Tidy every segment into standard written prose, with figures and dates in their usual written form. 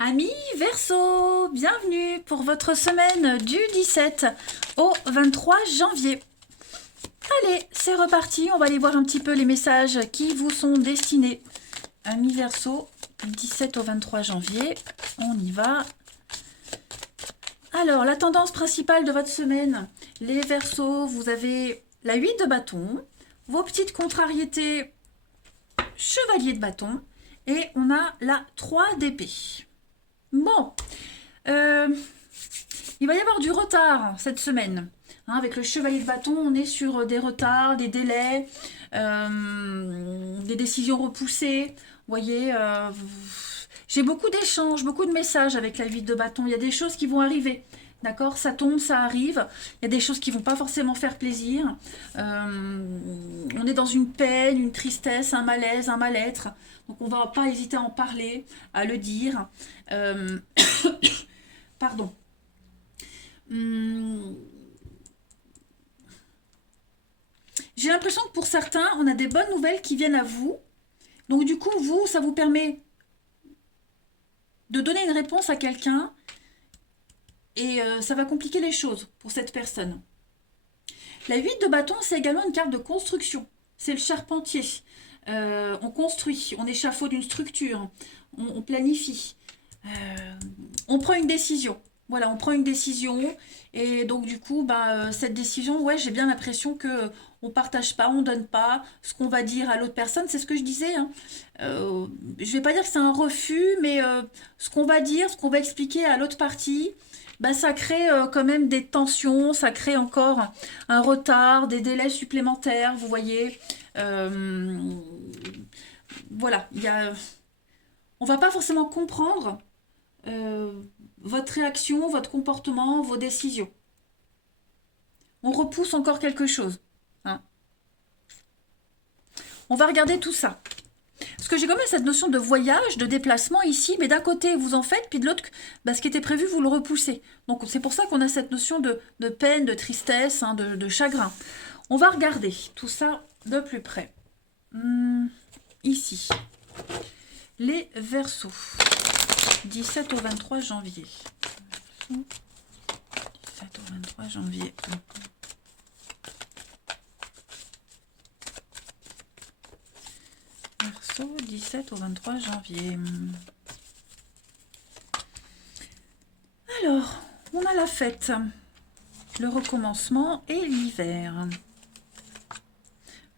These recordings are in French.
Amis Verseau, bienvenue pour votre semaine du 17 au 23 janvier. Allez, c'est reparti, on va aller voir un petit peu les messages qui vous sont destinés. Amis Verseau, du 17 au 23 janvier, on y va. Alors, la tendance principale de votre semaine, les Verseaux, vous avez la 8 de bâton, vos petites contrariétés, chevalier de bâton, et on a la 3 d'épée. Bon, euh, il va y avoir du retard cette semaine. Hein, avec le chevalier de bâton, on est sur des retards, des délais, des décisions repoussées. Vous voyez, j'ai beaucoup d'échanges, beaucoup de messages avec la 8 de bâton. Il y a des choses qui vont arriver. D'accord, ça tombe, ça arrive. Il y a des choses qui vont pas forcément faire plaisir. On est dans une peine, une tristesse, un malaise, un mal-être. Donc on va pas hésiter à en parler, à le dire. Euh, Pardon. Hum, J'ai l'impression que pour certains, on a des bonnes nouvelles qui viennent à vous. Donc du coup, vous, ça vous permet de donner une réponse à quelqu'un et ça va compliquer les choses pour cette personne. La 8 de bâton, c'est également une carte de construction. C'est le charpentier. On construit, on échafaude une structure, on planifie, on prend une décision. Voilà, on prend une décision et donc du coup, cette décision, ouais, j'ai bien l'impression que on partage pas, on donne pas ce qu'on va dire à l'autre personne. C'est ce que je disais. Hein. Je vais pas dire que c'est un refus, mais ce qu'on va dire, ce qu'on va expliquer à l'autre partie, ça crée quand même des tensions, ça crée encore un retard, des délais supplémentaires, vous voyez. Euh, voilà, on va pas forcément comprendre euh, votre réaction, votre comportement, vos décisions. On repousse encore quelque chose. Hein. On va regarder tout ça. Parce que j'ai quand même cette notion de voyage, de déplacement ici, mais d'un côté vous en faites, puis de l'autre, ce qui était prévu, vous le repoussez. Donc c'est pour ça qu'on a cette notion de peine, de tristesse, hein, de chagrin. On va regarder tout ça de plus près. Ici, les Verseaux, 17 au 23 janvier. 17 au 23 janvier. Verseau, 17 au 23 janvier. Alors, on a la fête, le recommencement et l'hiver.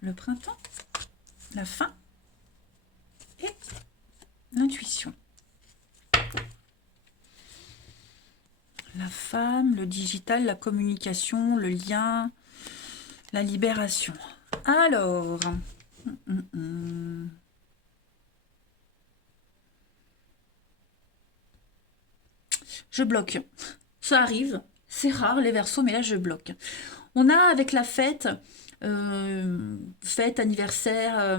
Le printemps, la fin et l'intuition. La femme, le digital, la communication, le lien, la libération. Alors, je bloque. Ça arrive, c'est rare les Verseaux, mais là je bloque. On a avec la fête, fête, anniversaire,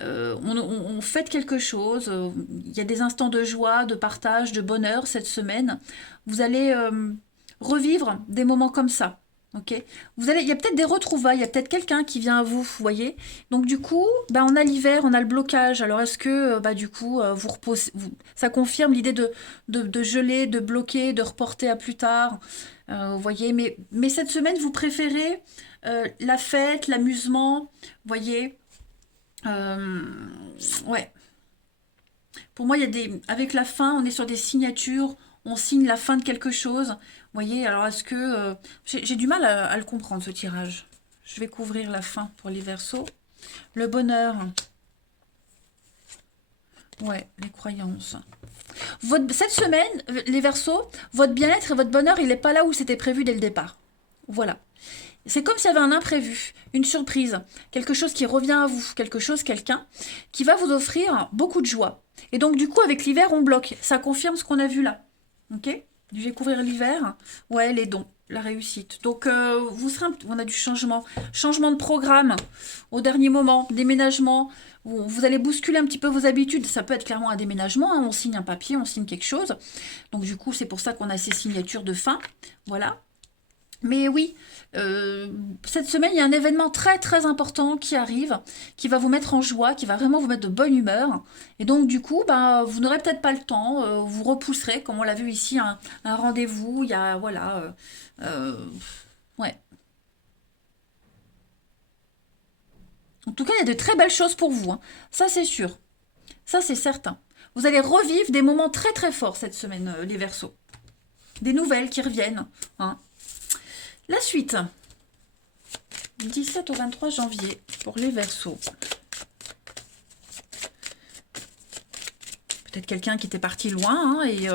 on fête quelque chose. Il y a des instants de joie, de partage, de bonheur cette semaine. Vous allez revivre des moments comme ça. Ok, il y a peut-être des retrouvailles, il y a peut-être quelqu'un qui vient à vous, vous voyez. Donc du coup, on a l'hiver, on a le blocage. Alors est-ce que du coup, vous reposez, ça confirme l'idée de geler, de bloquer, de reporter à plus tard. Vous voyez, mais cette semaine, vous préférez la fête, l'amusement, vous voyez. Euh, ouais. Pour moi, avec la fin, on est sur des signatures, on signe la fin de quelque chose. Vous voyez, alors est-ce que... j'ai du mal à le comprendre, ce tirage. Je vais couvrir la fin pour les Verseaux. Le bonheur. Ouais, les croyances. Cette semaine, les Verseaux, votre bien-être et votre bonheur, il n'est pas là où c'était prévu dès le départ. Voilà. C'est comme s'il y avait un imprévu, une surprise, quelque chose qui revient à vous, quelque chose, quelqu'un, qui va vous offrir beaucoup de joie. Et donc, du coup, avec l'hiver, on bloque. Ça confirme ce qu'on a vu là. Ok. Je vais couvrir l'hiver. Ouais, les dons, la réussite. Donc, on a du changement. Changement de programme au dernier moment, déménagement. Vous allez bousculer un petit peu vos habitudes. Ça peut être clairement un déménagement. Hein. On signe un papier, on signe quelque chose. Donc, du coup, c'est pour ça qu'on a ces signatures de fin. Voilà. Mais oui, cette semaine, il y a un événement très très important qui arrive, qui va vous mettre en joie, qui va vraiment vous mettre de bonne humeur. Et donc du coup, bah, vous n'aurez peut-être pas le temps, vous repousserez, comme on l'a vu ici, un rendez-vous, il y a, voilà, euh, ouais. En tout cas, il y a de très belles choses pour vous, hein. Ça c'est sûr, ça c'est certain. Vous allez revivre des moments très très forts cette semaine, les Verseaux. Des nouvelles qui reviennent, hein. La suite. 17 au 23 janvier pour les Verseaux. Peut-être quelqu'un qui était parti loin, hein, et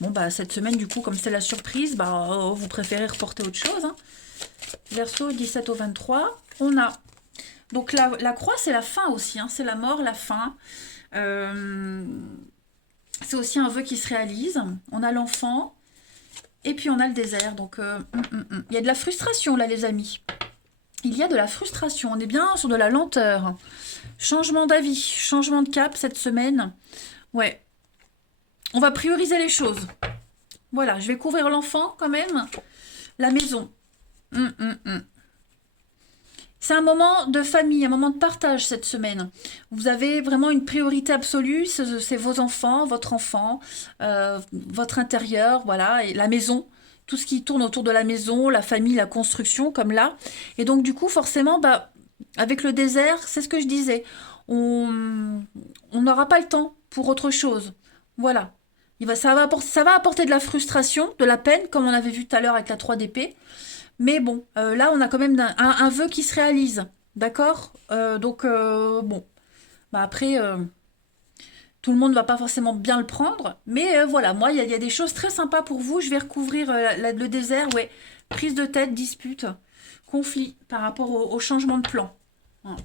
bon bah cette semaine du coup comme c'est la surprise, bah vous préférez reporter autre chose, hein. Verseau 17 au 23, on a donc la croix, c'est la fin aussi, hein, c'est la mort, la fin. Euh, c'est aussi un vœu qui se réalise. On a l'enfant et puis on a le désert. Donc il y a de la frustration là les amis. Il y a de la frustration, on est bien sur de la lenteur. Changement d'avis, changement de cap cette semaine. Ouais, on va prioriser les choses. Voilà, je vais couvrir l'enfant quand même. La maison. C'est un moment de famille, un moment de partage cette semaine. Vous avez vraiment une priorité absolue, c'est vos enfant, votre intérieur, voilà, et la maison, tout ce qui tourne autour de la maison, la famille, la construction, comme là. Et donc du coup, forcément, bah, avec le désert, c'est ce que je disais, on n'aura pas le temps pour autre chose. Voilà. Ça va apporter de la frustration, de la peine, comme on avait vu tout à l'heure avec la 3 d'épée. Mais bon, là, on a quand même un vœu qui se réalise. D'accord. Donc, bon. Bah, après, tout le monde ne va pas forcément bien le prendre. Mais voilà, moi, il y a des choses très sympas pour vous. Je vais recouvrir le désert. Ouais. Prise de tête, dispute, conflit par rapport au changement de plan. Voilà.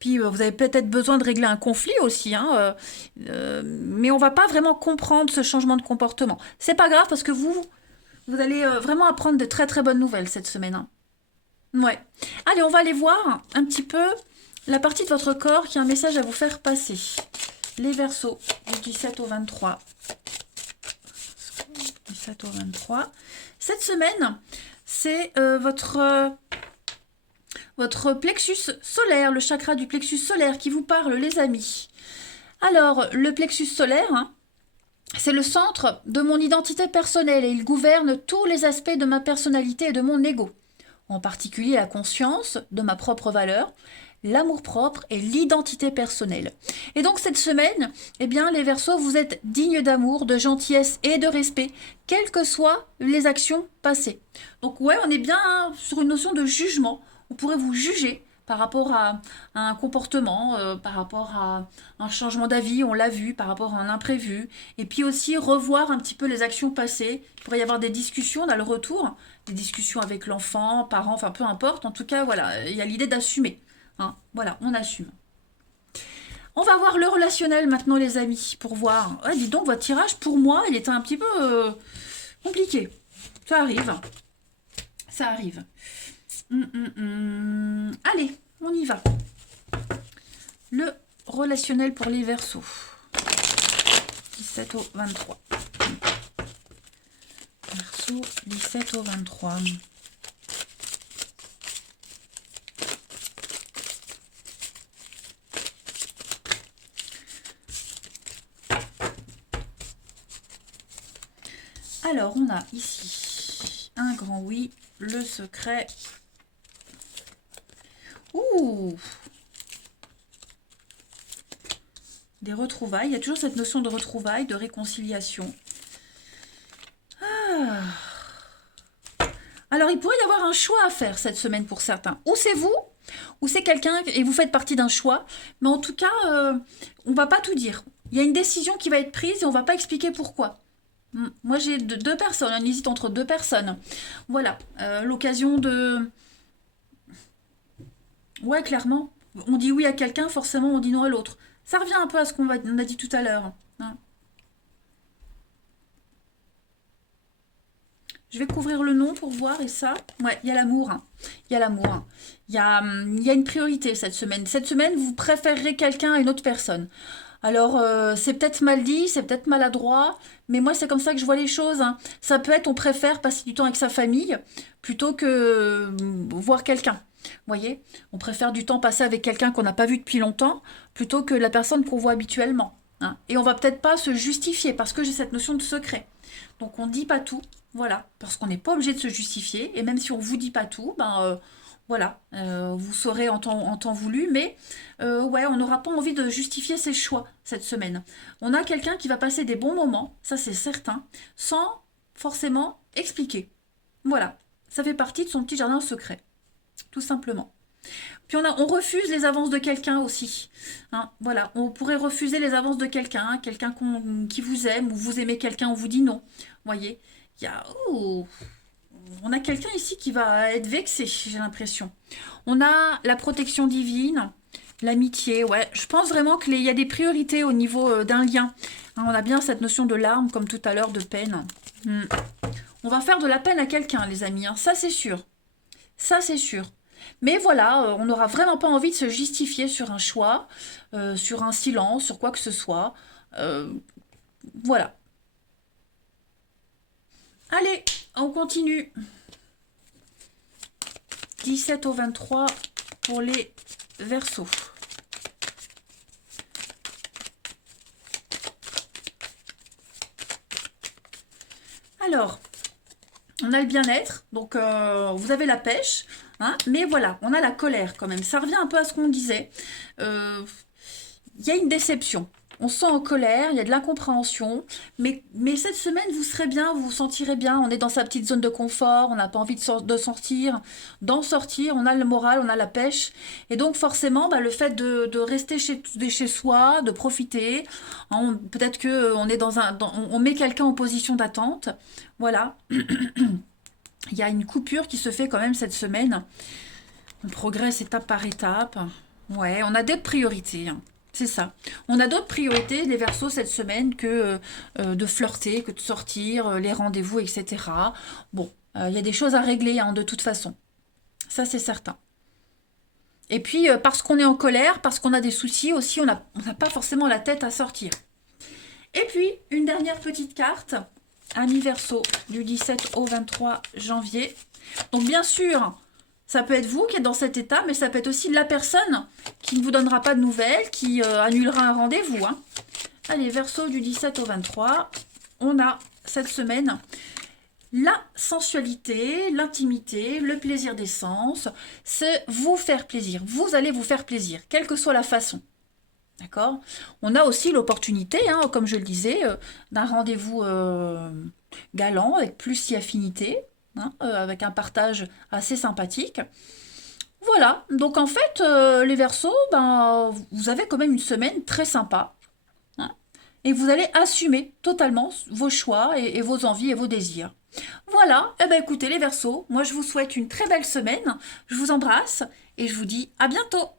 Puis vous avez peut-être besoin de régler un conflit aussi, hein, mais on va pas vraiment comprendre ce changement de comportement. C'est pas grave parce que vous allez vraiment apprendre de très très bonnes nouvelles cette semaine, hein. Ouais. Allez, on va aller voir un petit peu la partie de votre corps qui a un message à vous faire passer. Les Verseaux, du 17 au 23. 17 au 23. Cette semaine, c'est votre plexus solaire, le chakra du plexus solaire qui vous parle, les amis. Alors, le plexus solaire, hein, c'est le centre de mon identité personnelle et il gouverne tous les aspects de ma personnalité et de mon ego. En particulier la conscience de ma propre valeur, l'amour-propre et l'identité personnelle. Et donc cette semaine, eh bien, les Verseaux, vous êtes dignes d'amour, de gentillesse et de respect, quelles que soient les actions passées. Donc ouais, on est bien, hein, sur une notion de jugement. On pourrait vous juger par rapport à un comportement, par rapport à un changement d'avis, on l'a vu, par rapport à un imprévu, et puis aussi revoir un petit peu les actions passées. Il pourrait y avoir des discussions dans le retour, des discussions avec l'enfant, parents, enfin peu importe. En tout cas, voilà, il y a l'idée d'assumer, hein. Voilà, on assume. On va voir le relationnel maintenant, les amis, pour voir. Ah, dis donc, votre tirage, pour moi, il était un petit peu compliqué. Ça arrive. Ça arrive. Allez, on y va. Le relationnel pour les Verseaux. 17 au 23. Verseau, 17 au 23. Alors, on a ici un grand oui, le secret. Ouh! Des retrouvailles. Il y a toujours cette notion de retrouvailles, de réconciliation. Ah. Alors, il pourrait y avoir un choix à faire cette semaine pour certains. Ou c'est vous, ou c'est quelqu'un, et vous faites partie d'un choix. Mais en tout cas, on ne va pas tout dire. Il y a une décision qui va être prise et on ne va pas expliquer pourquoi. Moi, j'ai deux personnes. On hésite entre deux personnes. Voilà. L'occasion de... Ouais, clairement. On dit oui à quelqu'un, forcément, on dit non à l'autre. Ça revient un peu à ce qu'on a dit tout à l'heure, hein. Je vais couvrir le nom pour voir, et ça, ouais, il y a l'amour, hein. Il y a l'amour, hein. Il y a une priorité cette semaine. Cette semaine, vous préférerez quelqu'un à une autre personne. Alors, c'est peut-être mal dit, c'est peut-être maladroit, mais moi, c'est comme ça que je vois les choses, hein. Ça peut être, on préfère passer du temps avec sa famille plutôt que voir quelqu'un. Vous voyez? On préfère du temps passé avec quelqu'un qu'on n'a pas vu depuis longtemps plutôt que la personne qu'on voit habituellement, hein. Et on va peut-être pas se justifier parce que j'ai cette notion de secret. Donc, on ne dit pas tout, voilà, parce qu'on n'est pas obligé de se justifier. Et même si on vous dit pas tout, ben voilà, vous saurez en temps voulu, mais ouais, on n'aura pas envie de justifier ses choix cette semaine. On a quelqu'un qui va passer des bons moments, ça c'est certain, sans forcément expliquer. Voilà, ça fait partie de son petit jardin secret, tout simplement. Puis on refuse les avances de quelqu'un aussi, hein. Voilà, on pourrait refuser les avances de quelqu'un, hein, quelqu'un qui vous aime, ou vous aimez quelqu'un, on vous dit non. Voyez, il y a... oh, on a quelqu'un ici qui va être vexé, j'ai l'impression. On a la protection divine, l'amitié, ouais. Je pense vraiment qu'il y a des priorités au niveau d'un lien. Hein, on a bien cette notion de larme, comme tout à l'heure, de peine. On va faire de la peine à quelqu'un, les amis, hein, ça c'est sûr. Ça c'est sûr. Mais voilà, on n'aura vraiment pas envie de se justifier sur un choix, sur un silence, sur quoi que ce soit. Euh, voilà. Allez, on continue. 17 au 23 pour les Verseaux. Alors, on a le bien-être, donc vous avez la pêche, hein, mais voilà, on a la colère quand même. Ça revient un peu à ce qu'on disait. Il y a une déception. On se sent en colère, il y a de l'incompréhension, mais cette semaine, vous serez bien, vous vous sentirez bien. On est dans sa petite zone de confort, on n'a pas envie de sortir, d'en sortir, on a le moral, on a la pêche. Et donc forcément, bah, le fait de rester chez soi, de profiter, hein, peut-être qu'on est on met quelqu'un en position d'attente. Voilà, il y a une coupure qui se fait quand même cette semaine. On progresse étape par étape. Ouais, on a des priorités, hein. C'est ça. On a d'autres priorités, les Verseaux, cette semaine, que de flirter, que de sortir, les rendez-vous, etc. Bon, il y a des choses à régler, hein, de toute façon. Ça, c'est certain. Et puis, parce qu'on est en colère, parce qu'on a des soucis aussi, on n'a pas forcément la tête à sortir. Et puis, une dernière petite carte. Amis Verseau, du 17 au 23 janvier. Donc, bien sûr, ça peut être vous qui êtes dans cet état, mais ça peut être aussi la personne qui ne vous donnera pas de nouvelles, qui annulera un rendez-vous, hein. Allez, Verseau, du 17 au 23, on a cette semaine la sensualité, l'intimité, le plaisir des sens. C'est vous faire plaisir. Vous allez vous faire plaisir, quelle que soit la façon. D'accord? On a aussi l'opportunité, hein, comme je le disais, d'un rendez-vous galant avec plus si affinité, hein, avec un partage assez sympathique. Voilà, donc en fait, les Verseaux, ben, vous avez quand même une semaine très sympa, hein, et vous allez assumer totalement vos choix et vos envies et vos désirs. Voilà, eh ben écoutez les Verseaux, moi je vous souhaite une très belle semaine, je vous embrasse et je vous dis à bientôt.